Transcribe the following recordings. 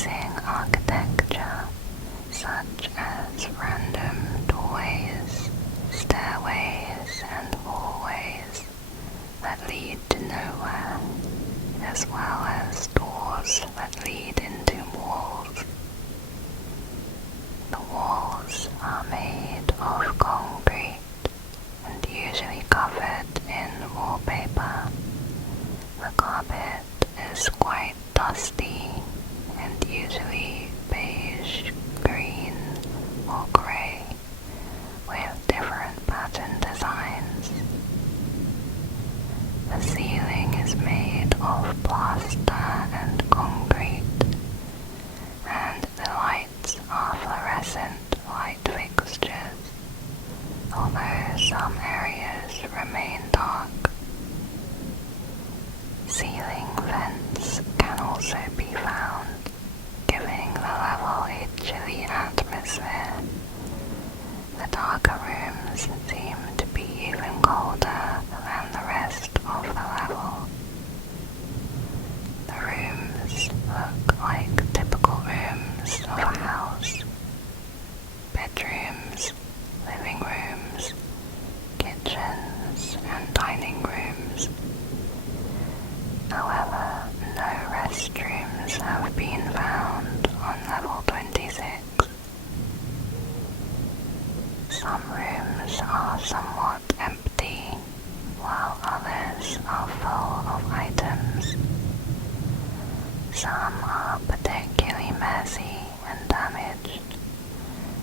surprising architecture such as random doorways, stairways, and hallways that lead to nowhere, as well as doors that lead into walls. The walls are made of concrete and usually covered in wallpaper. The carpet is quite dusty and usually beige, green, or grey, with different pattern designs. The ceiling is made of plaster and concrete, and the lights are fluorescent light fixtures, although some areas remain dark. Ceiling vents can also be found, giving the level a chilly atmosphere. The darker rooms seem to be even colder than the rest of the level. The rooms look like typical rooms of a house. Bedrooms, living rooms, kitchens, and dining rooms. However, no restrooms have been found on level 26. Some rooms are somewhat empty, while others are full of items. Some are particularly messy and damaged,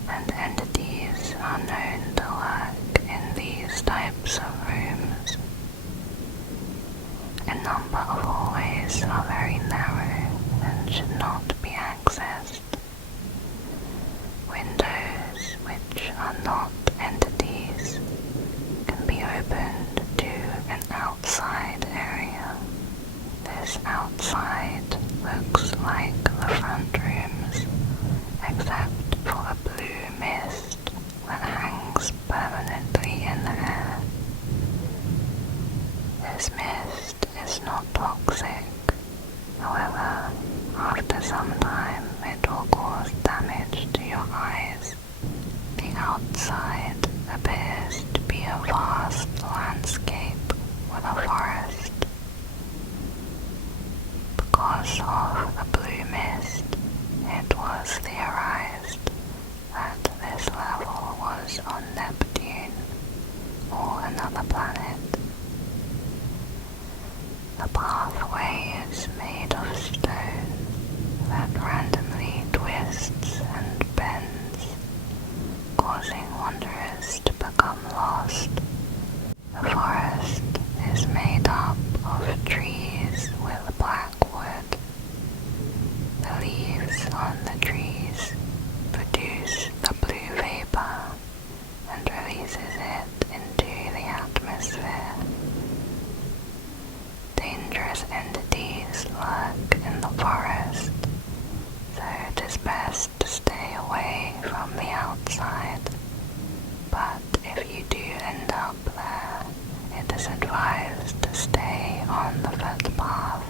and entities are known to lurk in these types of rooms. A number of hallways are very narrow and should not be accessed. Windows, which are not entities, can be opened to an outside area. This outside looks like the front rooms, except for a blue mist that hangs permanently in the air. This mist is not toxic. However, after some time it will cause damage to your eyes. The outside appears to be a vast landscape with a forest. Because of the blue mist, it was theorized that this level was on Neptune or another planet. The pathway is made of stone that randomly twists and bends, causing wanderers to become lost. The forest is made up of trees with black wood. The leaves on the trees produce the blue vapor and releases it into the atmosphere. Dangerous entities lurk in the forest, so it is best to stay away from the outside. But if you do end up there, it is advised to stay on the footpath.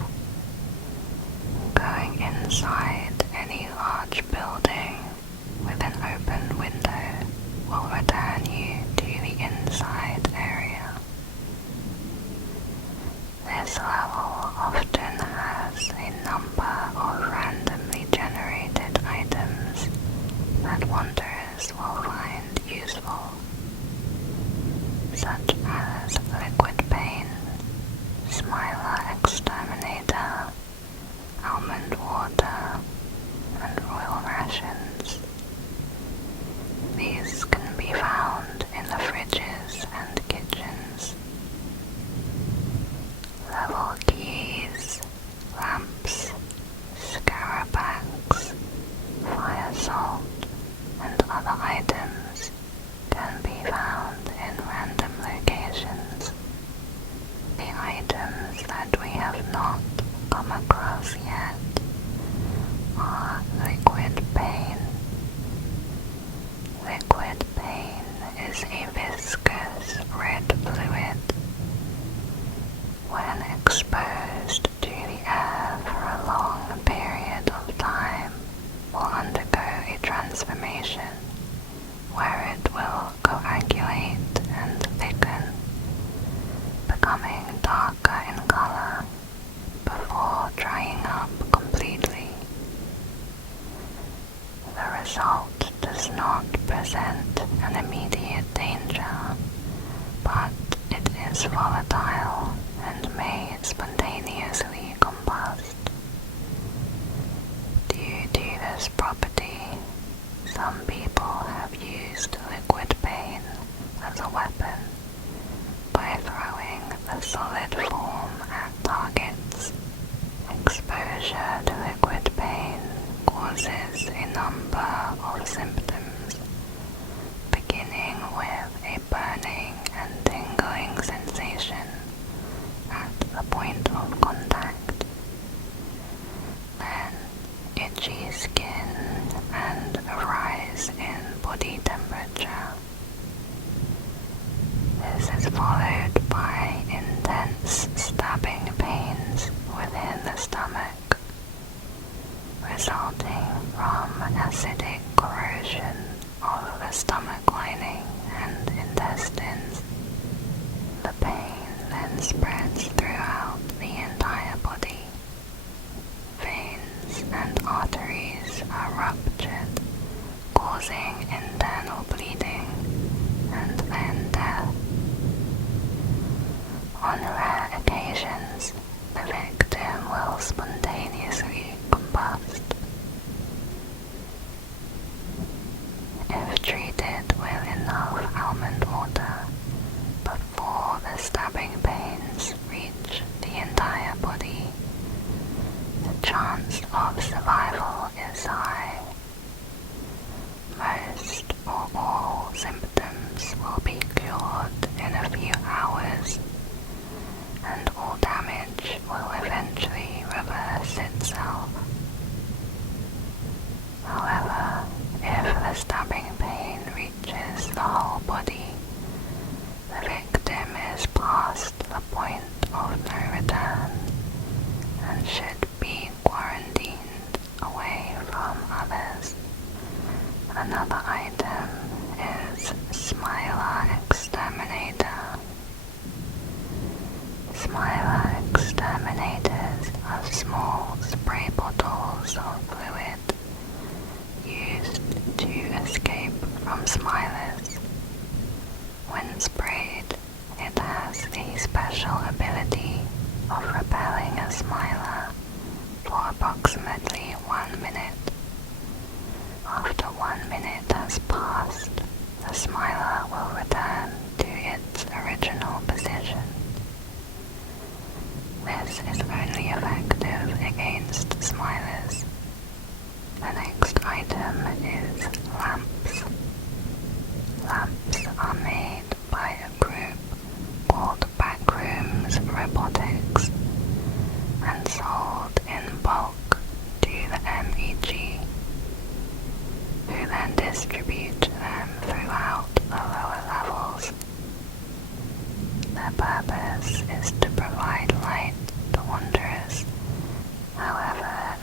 Going inside any large building with an open window will return you to the inside area. This level often has a number of randomly generated items that wanderers will find useful, such as liquid paint, Smiler Exterminator, almond water, and royal rations. These can be found in the fridges and kitchens. Level keys, lamps, scarabacks, fire salt, and other items can be found in random locations. The items that we have not come across yet present an immediate danger, but it is volatile and may spontaneously combust. Due to this property, some people have used liquid paint as a weapon by throwing the solid form at targets. Exposure to liquid paint causes a number of symptoms, beginning with a burning and tingling sensation at the point of contact, then itchy skin and a rise in body temperature. This is followed by intense stabbing pains within the stomach, resulting from acidic corrosion of the stomach lining and intestines. The pain then spreads throughout the entire body. Veins and arteries are ruptured, causing internal bleeding and then death. On rare occasions, the victim will spontaneously combust. If treated with enough almond water before the stabbing pains reach the entire body, the chance of survival is high. Most or all symptoms will be cured in a few hours, and all damage will eventually reverse itself. However, if the stabbing pain reaches the whole body, the victim is past the point of no return and should be quarantined away from others. Another item is Smiler Exterminator. Smiler exterminators are small spray bottles of fluid used to escape from smilers. When sprayed, it has the special ability of repelling a smiler for approximately 1 minute. After 1 minute has passed, the smiler will return to its original position. This is only effective against smilers. The next item is lamps. Lamps are made by a group called Backrooms Robotics and sold in bulk to the MEG, who then distribute them throughout the lower levels. Their purpose is to provide light to wanderers. However,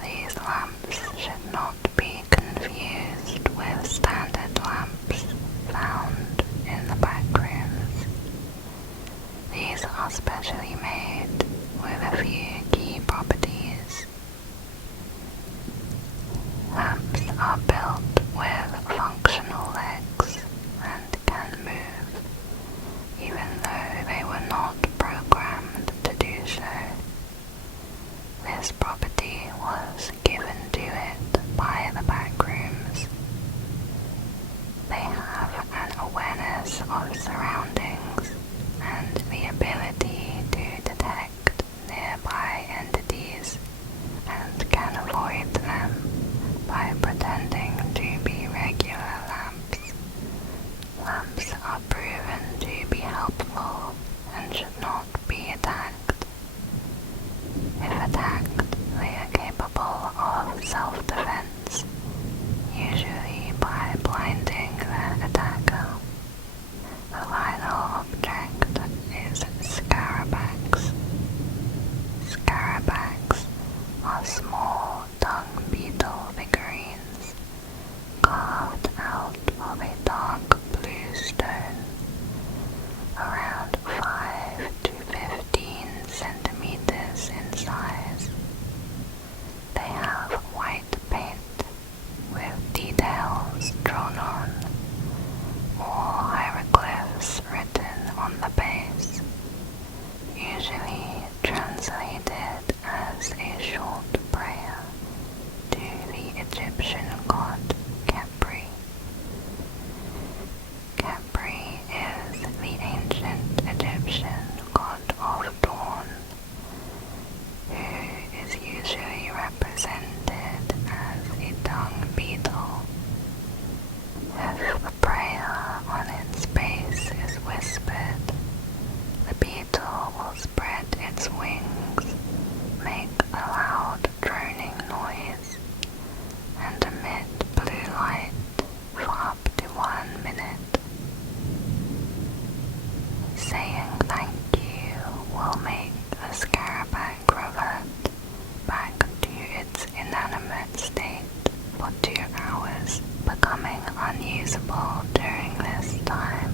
untraceable during this time.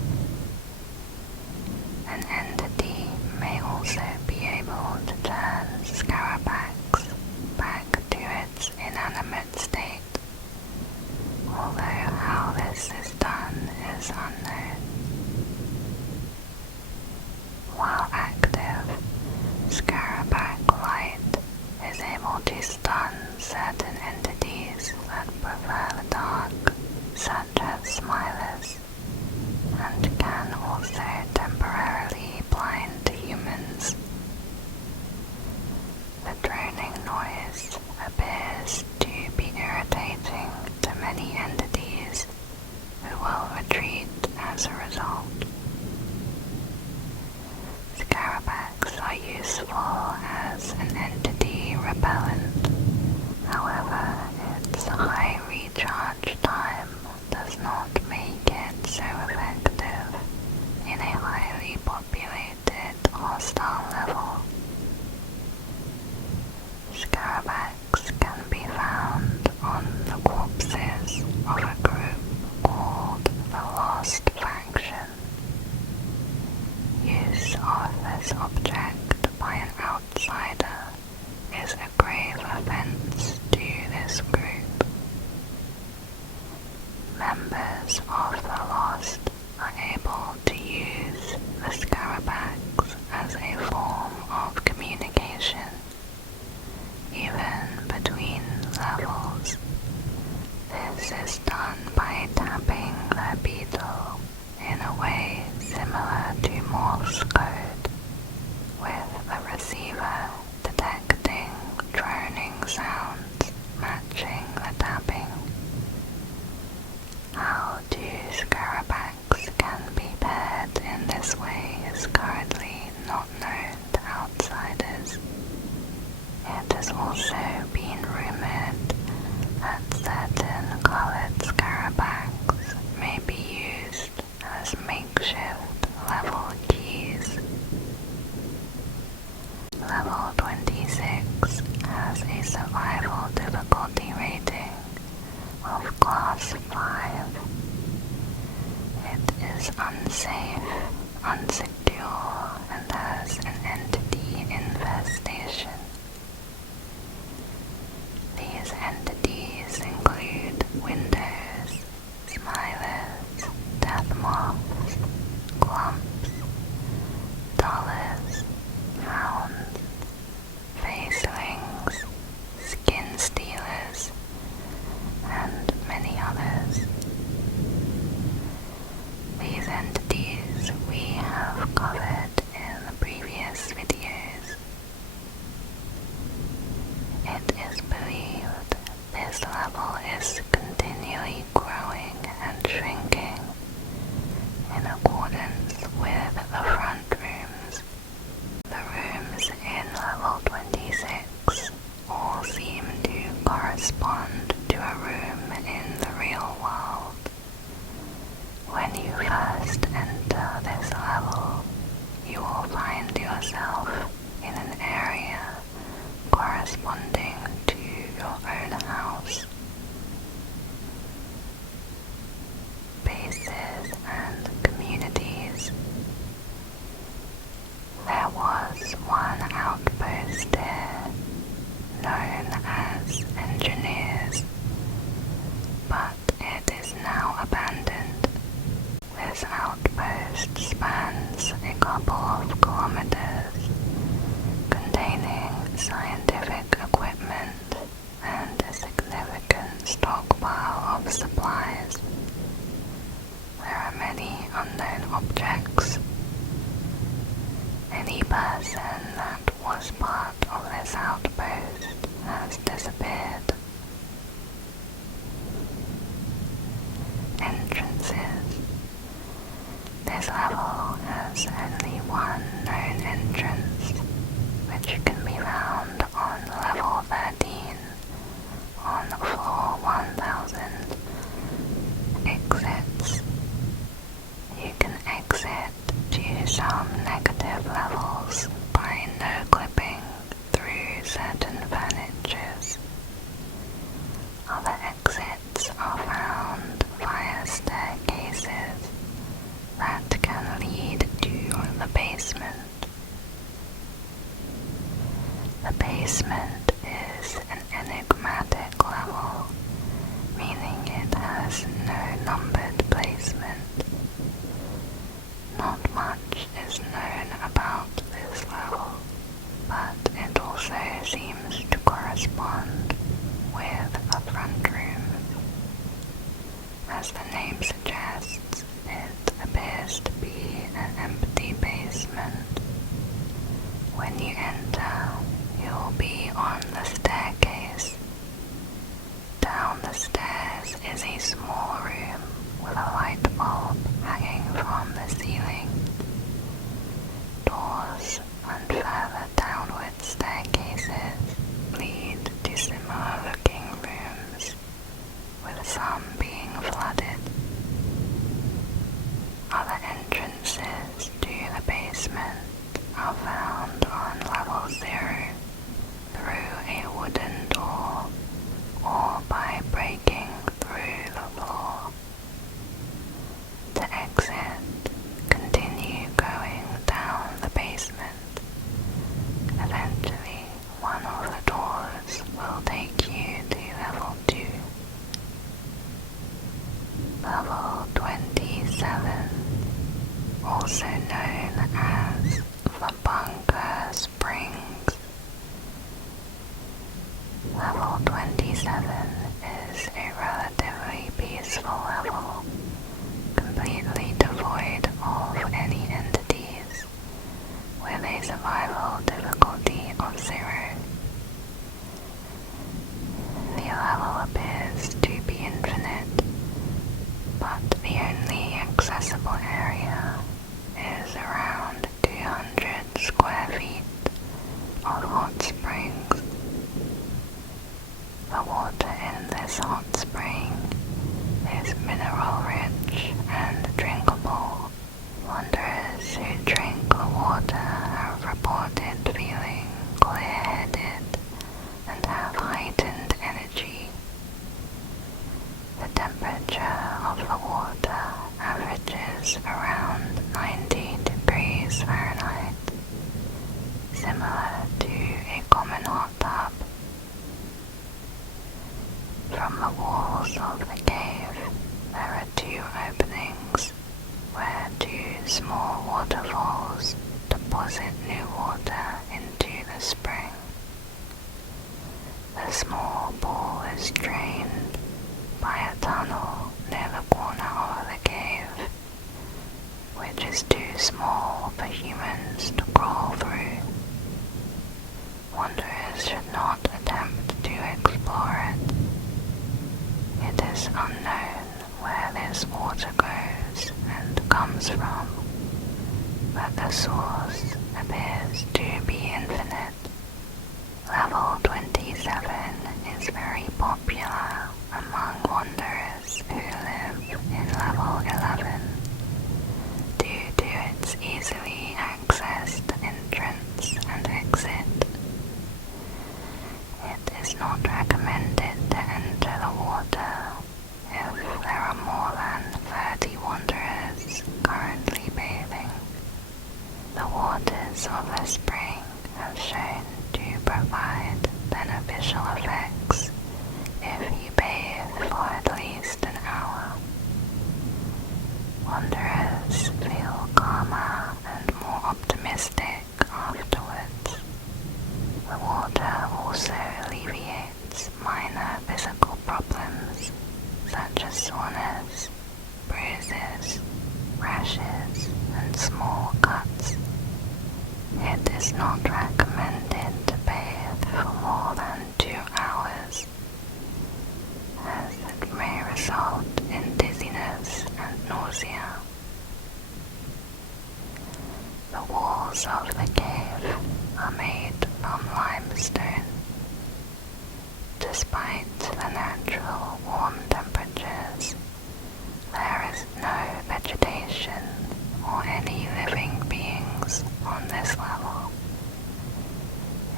An entity may also be able to turn Scarabax back to its inanimate state, although how this is done is unknown. While active, Scarabac light is able to stun certain entities that prefer the dark, such as Smilers, and can also temporarily blind humans. The droning noise appears to be irritating to many entities who will retreat as a result. Scarabacs are useful as an entity repellent. However, its high recharge time does not make it so effective in a highly populated hostile level. Scarabacs can be found on the corpses of a group called the Lost Faction. Use of this object by an outsider is a grave offense to this group. Members of the Lost are able to use the Scarabacs as a form of communication, even between levels. This is done by tapping the beetle in a way similar to Morse code, with the receiver detecting droning sounds matching the tapping. How two Scarabacs can be paired in this way is currently not known to outsiders. It has also been rumored that certain colored Scarabacs may be used as makeshift level keys. Level 26 has a survival difficulty rating of Class 5. It is unsafe, unsecure, and has an entity infestation. These entities include windows, smilers, death moths, clumps, dollars, hounds, facelings, skin stealers, and many others. These entities we have covered in the previous videos. It is believed this level is continually growing and shrinking in accordance with the front rooms. The rooms in level 26 all seem to correspond to a room in the real world. When you first enter this level, you will find yourself in an area corresponding to your own house. Bases and communities. There was one outpost here, known as Engineers, but it is now abandoned. This outpost spans a couple of kilometers, containing scientific equipment and a significant as the name suggests, it appears to be an empty basement. When you enter, you'll be on the staircase. Down the stairs is a small room with a light bulb hanging from the ceiling. Doors and further downward staircases lead to similar looking rooms, with some being flooded. Other entrances to the basement are found on level 0 through a wooden door or by breaking through the floor. To exit, continue going down the basement. Eventually, one of the doors will take you to level 2. Level 27, also known as the Bunker Springs. Level 27 is a relatively peaceful level, completely devoid of any entities, with a survival difficulty of 0. The level appears to be infinite, but the only accessible area is around 200 square feet of hot springs. The water in this hot spring is mineral rich and drinkable. Wanderers who drink the water have reported feeling clear-headed and have heightened energy. The temperature of the water averages around 90 degrees Fahrenheit, similar to a common hot tub. From the walls of the cave, there are 2 openings where 2 small waterfalls deposit new water into the spring. The small pool is drained by a tunnel near the corner of the cave, which is too small for humans to crawl through. Wanderers should not attempt to explore it. It is unknown where this water goes and comes from, but the source appears to be infinite. Level 27 is very popular among wanderers who live in level 11 due to its easily accessed entrance and exit. It is not recommended to enter the water if there are more than 30 wanderers currently bathing. The waters of the spring have shown to provide beneficial effects if you bathe for at least an hour. Wanderers feel calmer and more optimistic afterwards. The water also alleviates minor physical problems such as soreness, bruises, rashes, and small cuts. It is not recommended to bathe for more than 2 hours, as it may result in dizziness and nausea. The walls of the cave are made from limestone. Despite the natural warm temperatures, there is no vegetation or any living beings on this level.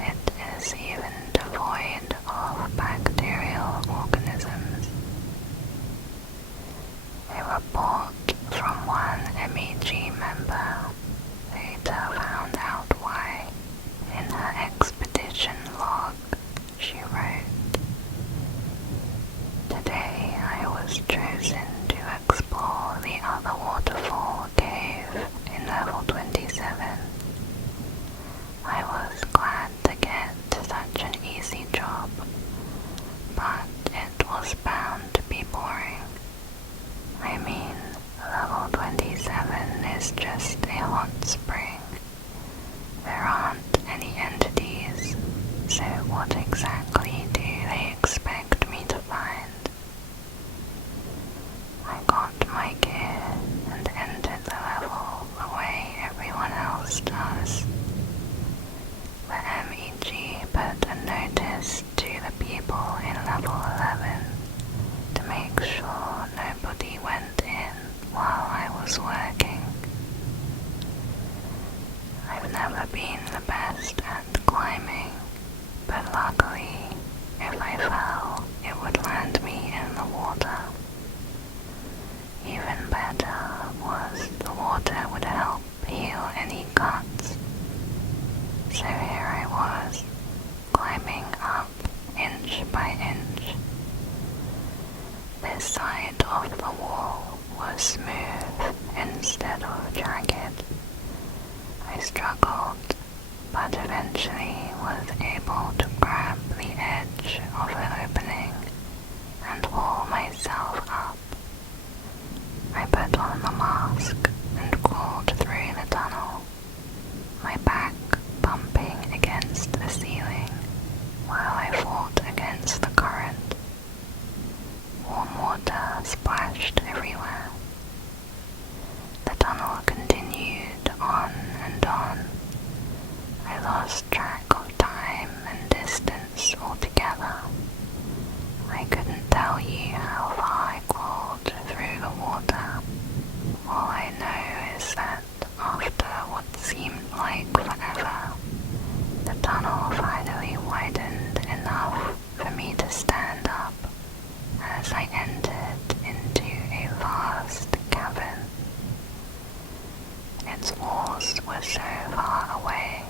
It is even devoid of bacterial organisms. A report from one MEG member later found out why. In her expedition log, she wrote, "Today I was chosen to explore the other waterfall cave in level 27. I was glad to get such an I fell, it would land me in the water. Even better was the water would help heal any cuts. So here I was, climbing up inch by inch. This side of the wall was smooth instead of jagged. I struggled, but eventually was able to grab the edge of the opening and haul myself up. I put on the mask and crawled through the tunnel, my back bumping against the ceiling while I fought against the current. Warm water splashed everywhere. The tunnel continued on and on. I lost track of time and distance altogether. I couldn't tell you how far I crawled through the water. All I know is that after what seemed like forever, the tunnel finally widened enough for me to stand up as I entered into a vast cavern. Its walls were so far away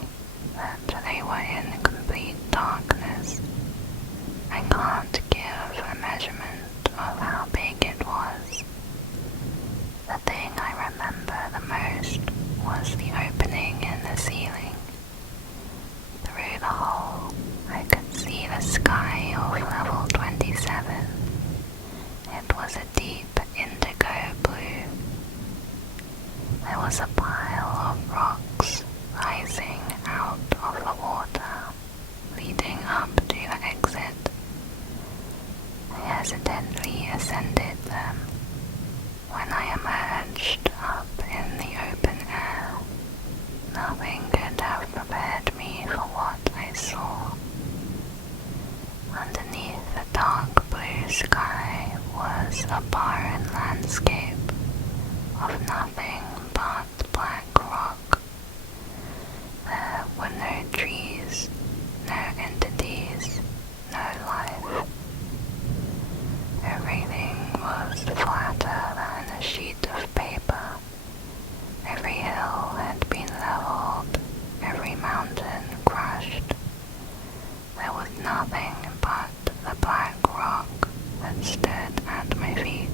that they were in complete darkness. I can't give a measurement of how big it was. The thing I remember the most was the opening in the ceiling. Through the hole, I could see the sky of level 27. It was a deep indigo blue. There was a pile of rocks rising out of the water, leading up to the exit. I hesitantly ascended them. When I emerged up in the open air, nothing could have prepared me for what I saw. Underneath the dark blue sky was a barren landscape of nothing but black rock. There were no trees, no entities, no life. Everything was flatter than a sheet of paper. Every hill had been leveled, every mountain crushed. There was nothing but the black rock that stood at my feet,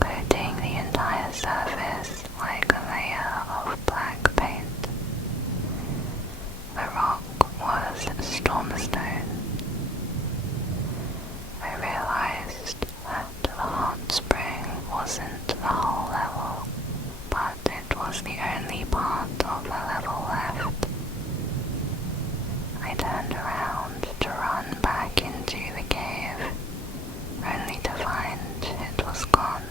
coating the entire surface like a layer of black paint. The rock was stormstone. I realized that the hot spring wasn't the whole level, but it was the only part of the level left. I turned around to run back into the cave, only to find it was gone.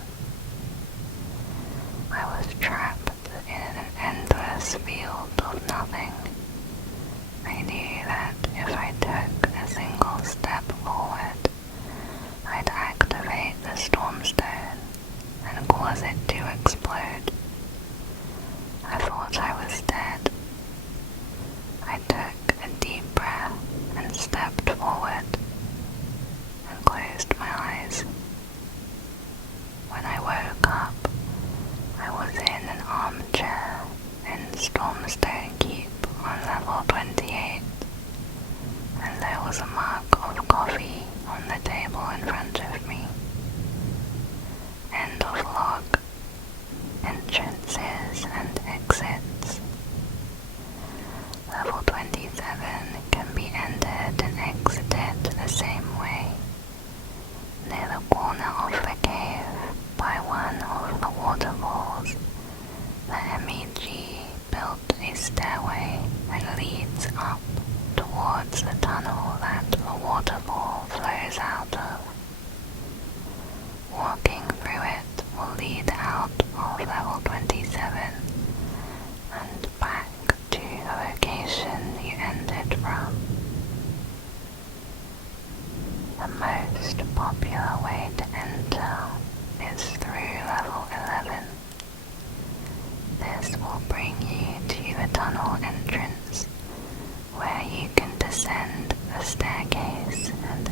I was trapped in an endless field of nothing. I knew that if I took a single step forward, I'd activate the stormstone and cause it to explode. I thought I was dead. I took a deep breath and stepped forward and closed my eyes. When I woke up, I was in an armchair in Stormstone Keep on level 28, and there was a mug of coffee on the table in front of me. End of log. Entrances and exits. Level 27 can be entered and exited the same way. Near the corner of the cave, by one of the waterfalls, the MEG built a stairway that leads up towards the tunnel that the waterfall flows out of. Walking through it will lead out of level 27 and back to the location you entered from. The most popular way to enter is through level 11. This will bring you to the tunnel entrance, where you can descend the staircase and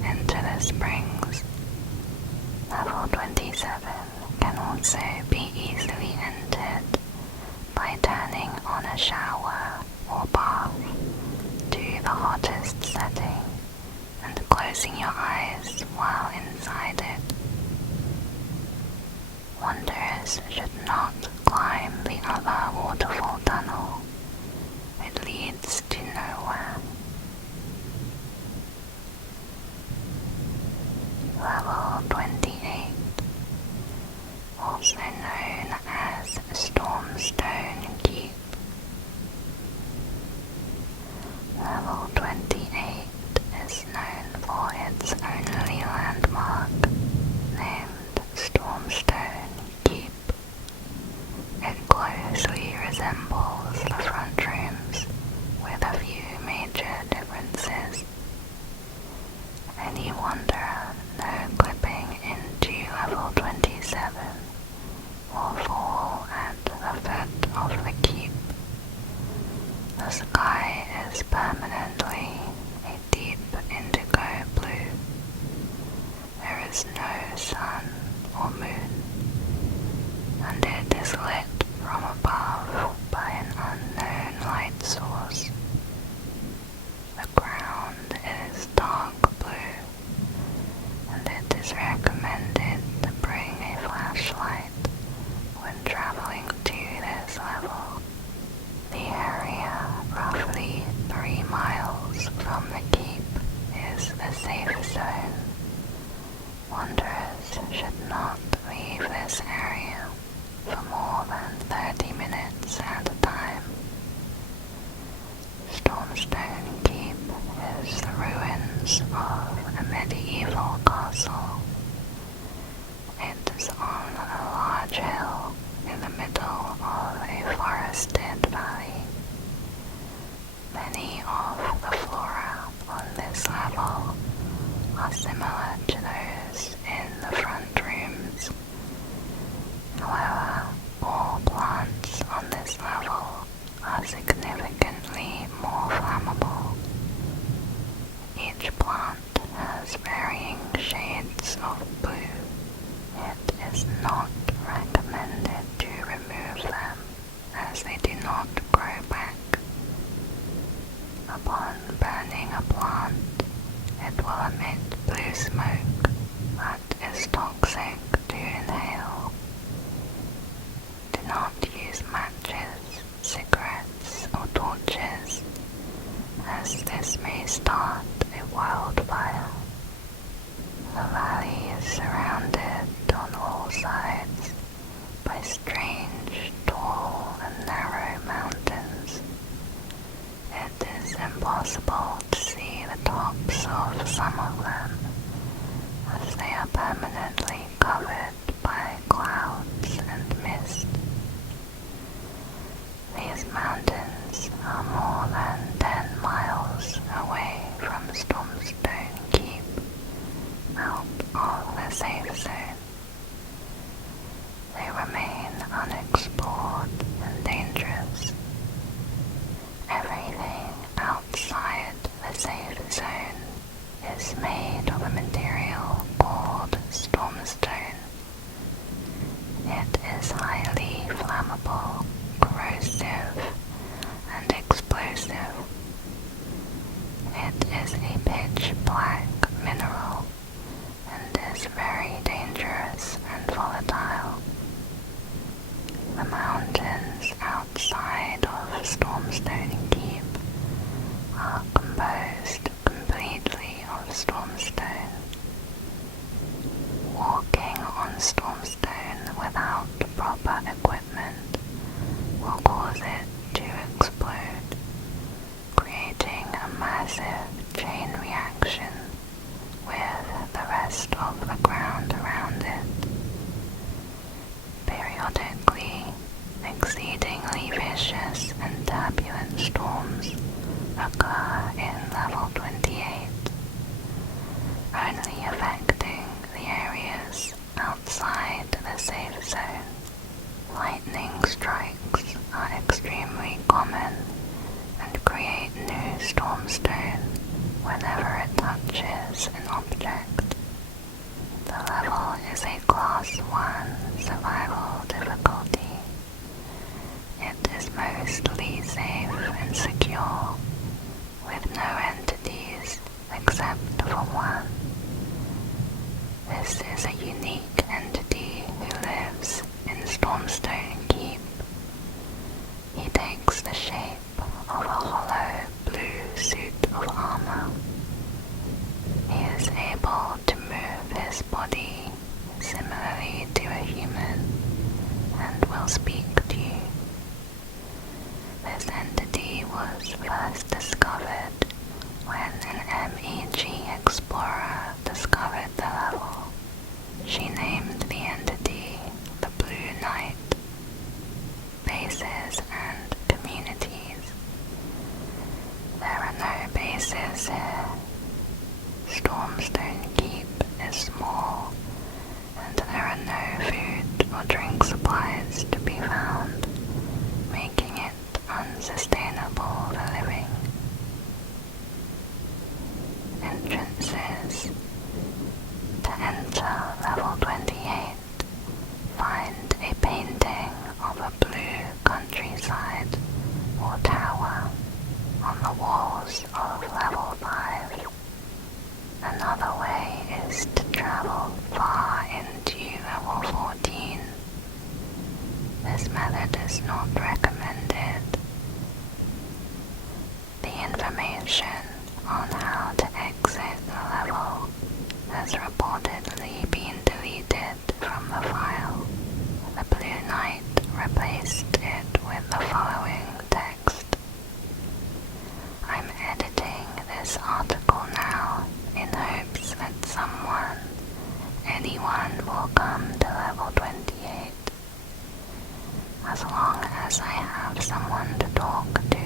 ice while inside it. Wanderers should not climb the other waterfall tunnel. It leads to nowhere. Level 28, also known as Stormstone Keep. Level 28 is known for its only landmark, named Stormstone Keep. It closely resembles the front rooms, with a few major differences. Any wanderer no clipping into level 27 will fall at the foot of the keep. The sky is permanently a deep indigo blue. There is no sun or moon, and it is lit from above by an unknown light source. The ground is dark blue, and it is recommended to bring a flashlight when traveling to this level. The area, roughly 3 miles from the keep, is the safe zone. Wanderers should not leave this area for more than 30 minutes at a time. Stormstone Keep is the ruins of a medieval castle. It is on a large hill in the middle of a forested valley. Many of the flora on this level are similar to those in the front rooms. However, all plants on this level are significantly more flammable. Each plant has varying shades of blue. It is not recommended to remove them, as they do not grow back. Upon burning a plant, it will emit blue smoke that is toxic to inhale. Do not use matches, cigarettes, or torches, as this may start a wildfire. The valley is surrounded on all sides by strange, tall and narrow mountains. It is impossible to see the tops of some of them, as they are permanently covered by clouds and mist. These mountains are more than 10 miles away from Stormstone Keep, out of the safe zone. They remain unexplored and dangerous. Everything outside the safe zone is made of a material called stormstone. It is highly flammable, corrosive, and explosive. It is a pitch black mineral and is very dangerous and volatile. The mountains outside of Stormstone Keep are composed completely of stormstone. Walking on stormstone without proper equipment will cause it to explode, creating a massive chain reaction with the rest of the ground around it. Periodically, exceedingly vicious and turbulent storms occur in level 28, only affecting the areas outside the safe zone. Lightning strikes are extremely common and create new stormstone whenever it touches an object. The This is a unique entity who lives in Stormstone Keep. He takes the shape of a hollow blue suit of armor. He is able to move his body similarly to a human and will speak to you. This entity was first discovered when an MEG explorer discovered the level. She named the entity the Blue Knight. Bases and communities. There are no bases here. Stormstone Keep is small, and there are no food or drink supplies to be found, making it unsustainable for living. Entrances. To enter level 28, find a painting of a blue countryside or tower on the walls of level 5. Another way is to travel far into level 14. This method is not recommended. The information on how to exit the level has reportedly been deleted from the file. The Blue Knight replaced it with the following text. I'm editing this article now in hopes that anyone will come to level 28. As long as I have someone to talk to,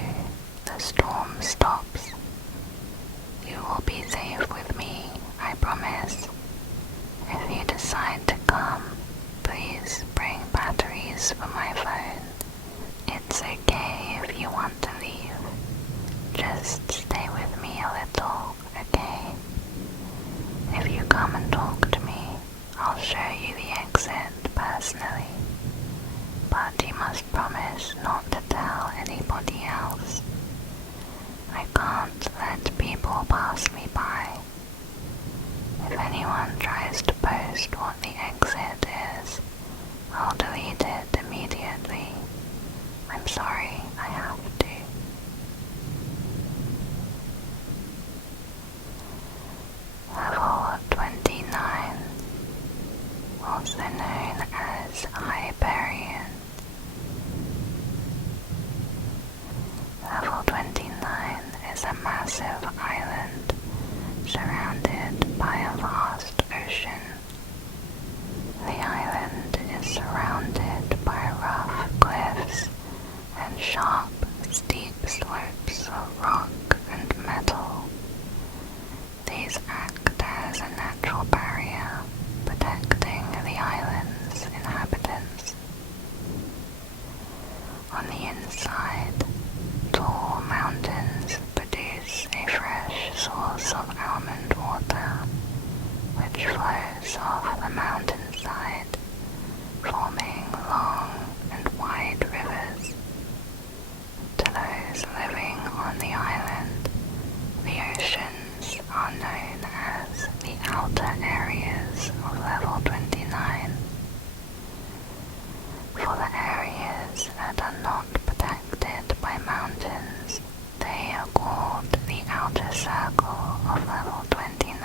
the storm stops. You will be safe with me, I promise. If you decide to come, please bring batteries for my phone. It's okay if you want to leave. Just stay with me a little, okay? If you come and talk to me, I'll show you the exit personally. But you must promise not to tell anybody else. I can't let people pass me by. If anyone tries to post what the exit is, I'll delete it immediately. I'm sorry, I have to. Level 29, also known as Hyperion. Level 29 is a massive island surrounded by a vast ocean. The island is surrounded by rough cliffs and sharp, steep slopes of rock and metal. These act as a natural barrier, protecting the island's inhabitants. On the inside, tall mountains produce a fresh source of almond water, which flows off the mountainside, forming long and wide rivers. To those living on the island, the oceans are known as the outer areas of level 29. For the areas that are not protected by mountains, they are called the outer circle of level 29.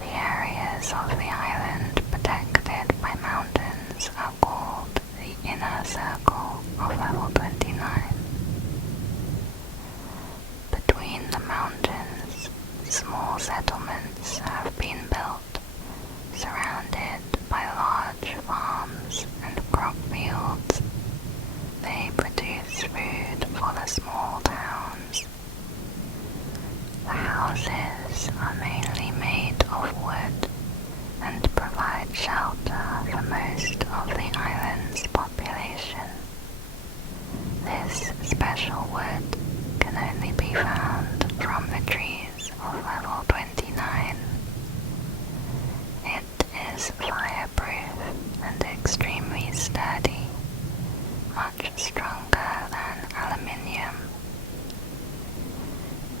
The areas of the island protected by mountains are called the inner circle of level 29. Between the mountains, small settlements have been built, surrounded by large farms and crop fields. They produce food for the small towns. The houses are mainly made of wood and provide shelter for most of the island's population. This special wood can only be found from the trees of level 29. It is fireproof and extremely sturdy, much stronger than aluminium.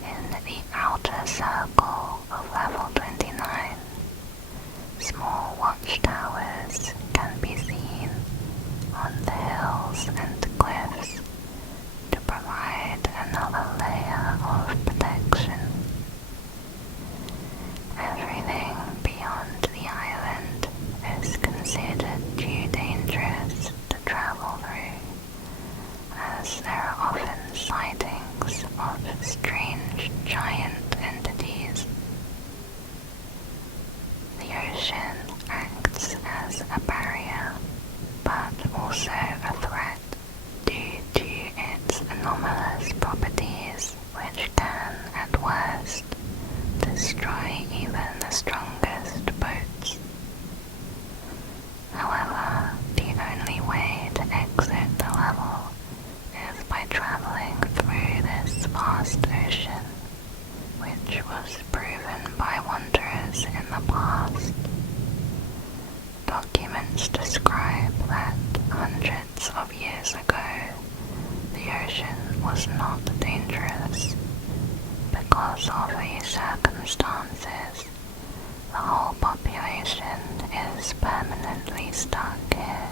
In the outer circle of These can be seen on the hills and cliffs to provide another layer of protection. Everything beyond the island is considered too dangerous to travel through, as there are often sightings of strange giant entities. The ocean acts as a barrier, but also a threat due to its anomalous properties, which can, at worst, destroy even the strongest boats. However, the only way to exit the level is by traveling through this vast ocean, which was proven by wanderers in the past. Documents describe that hundreds of years ago, the ocean was not dangerous. Because of these circumstances, the whole population is permanently stuck here.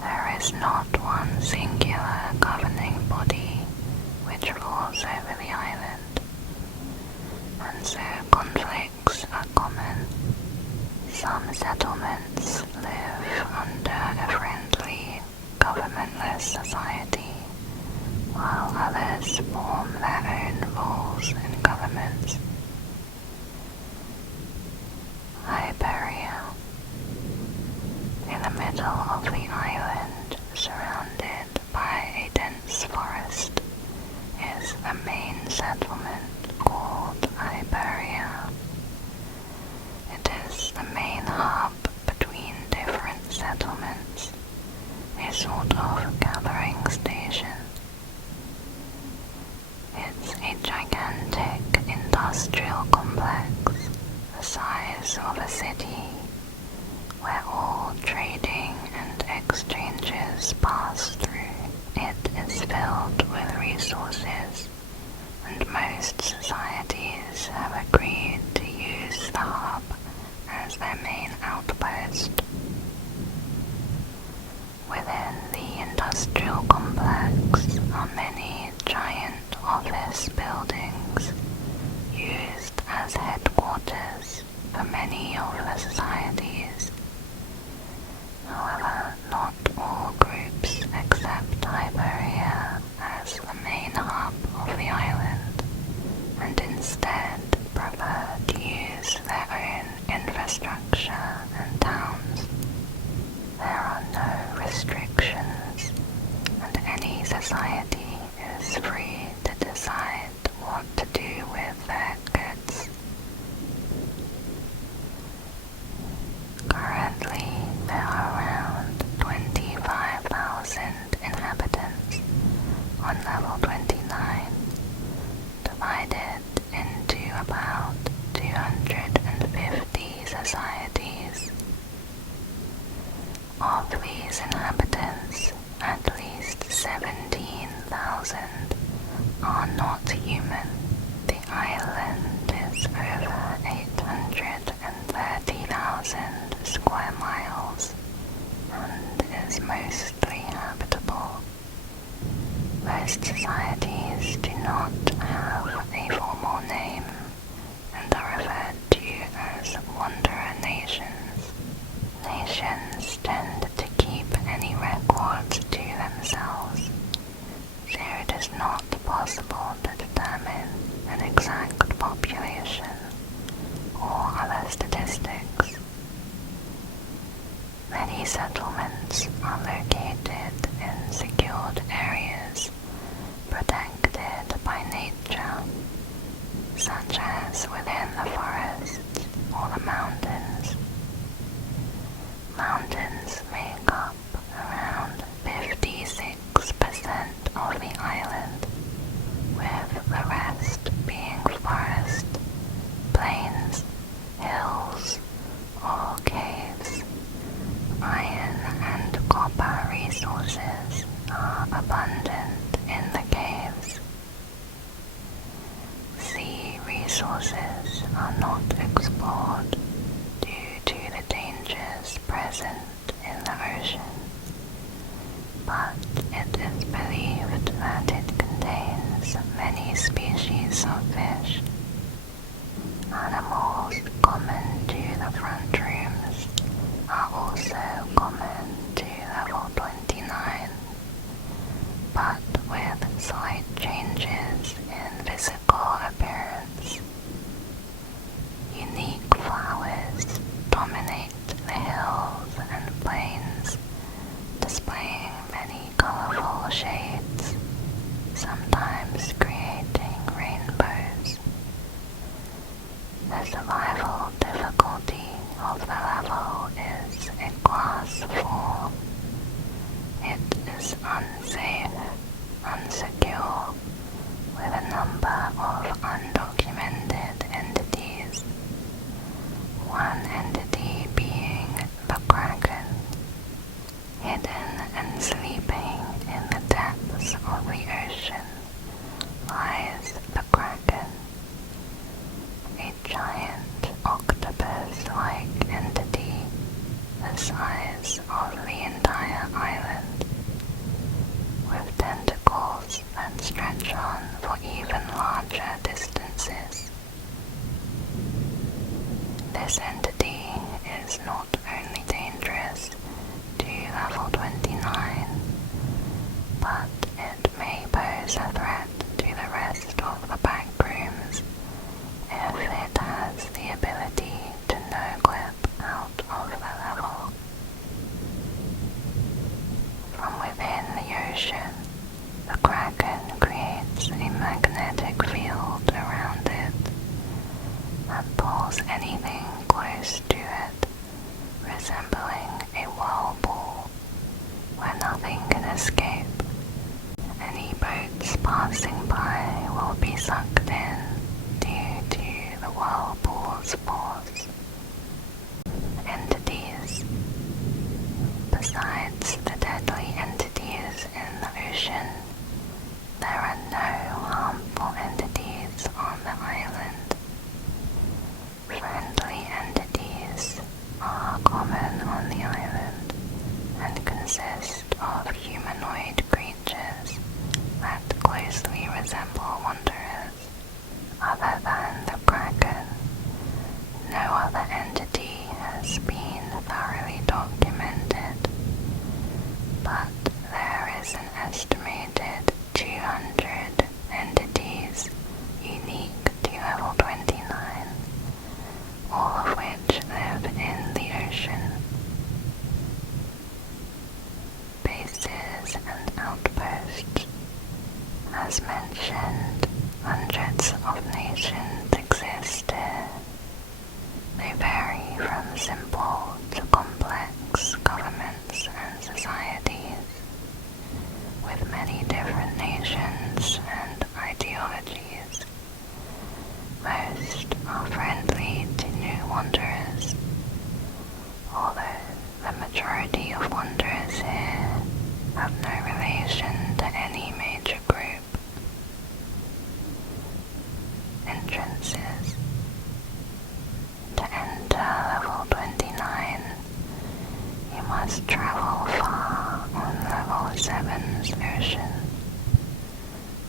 There is not one singular governing body which rules over the island, and so conflicts are common. Some settlements live under a friendly, governmentless society, while others form their own rules and governments. Iberia. In the middle of the island, surrounded by a dense forest, is the main settlement called Iberia. It is the main hub between different settlements, a sort of gathering station. It's a gigantic industrial complex, the size of a city, where all trading and exchanges pass through. It is filled with resources, and most societies have agreed to use the hub as their main outpost. Within the industrial complex are many giant office buildings used as headquarters for many of the societies. However, not all groups accept Iberia as the main hub of the island, and instead prefer to use their own infrastructure and towns. There are no restrictions, and any society is free to decide what to do with their goods. Currently, there are around 25,000 inhabitants on level 29, divided into about 250 societies. Of these inhabitants, at least 17,000 are not human. The island is over 830,000 square miles and is mostly habitable. Most societies do not have a formal name and are referred to as wanderer nations. Nations tend to keep any records to themselves, so it is not possible to determine an exact population or other statistics. Many settlements are located in secured areas protected by nature, such as within the forests or the mountains. Mountains make up around 56% of the island, with the rest being forest, plains, hills, or caves. Iron and copper resources are abundant in the caves. Sea resources are not explored due to the danger creatures present in the ocean, but it is believed that it contains many species of fish. Animals common to the front rooms are also common to level 29, but with slight changes in physical appearance. Unique flowers dominate the hills and plains, displaying many colorful shades, sometimes creating rainbows. The survival difficulty of the level is a class 4. It is unsafe, unsecure, with a number of undocumented entities. One entity being the Kraken. Hidden and sleeping in the depths of the ocean lies the Kraken, a giant octopus-like entity the size of the entire island, with tentacles that stretch on for even larger distances. This entity is not only dangerous to level 29, but it may pose a threat to the rest of the backrooms if it has the ability to no-clip out of the level. From within the ocean, the Kraken creates a magnetic field around it that pulls anything close to it, resembling a whirlpool where nothing can escape. Any boats passing by will be sucked in due to the whirlpool's force. Entities. Besides the deadly entities in the ocean, there are no harmful entities on the island. Friendly entities are common on the island and consist of humanoid creatures that closely resemble wanderers. Other than the Kraken, no other entity has been thoroughly documented, but there is an estimated 200 entities unique to level 29, all of which live in the ocean. Bases and outposts. As mentioned, hundreds of nations exist here. They vary from simple to complex governments and societies, with many different nations and ideologies. Most are friendly to new wanderers, although the majority of wanderers here have no relation to any major group. Entrances. To enter level 29, you must travel far on level 7's ocean.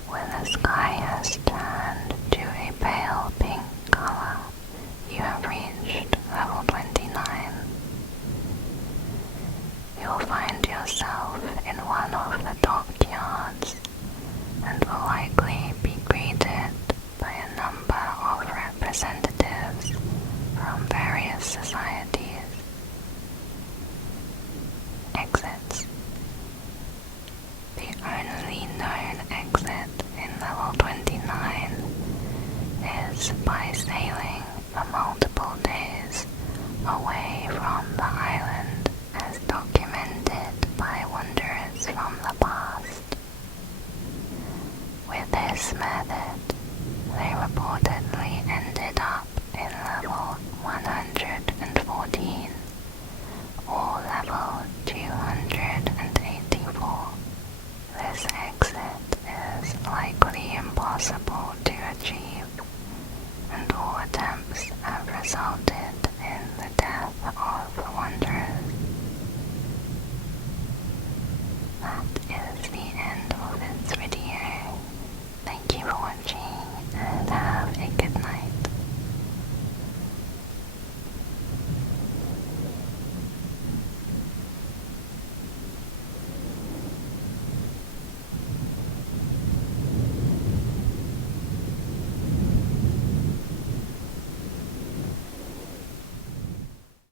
When the sky has turned to a pale pink color, you have reached level 29. You'll find yourself in one of the dockyards and will likely be greeted by a number of representatives from various societies. Exits. The only known exit in level 29 is by sailing for multiple days away from the island, as documented by wanderers from the past. With this method, they reportedly ended up in level 114 or level 284. This exit is likely impossible to achieve, and all attempts have resulted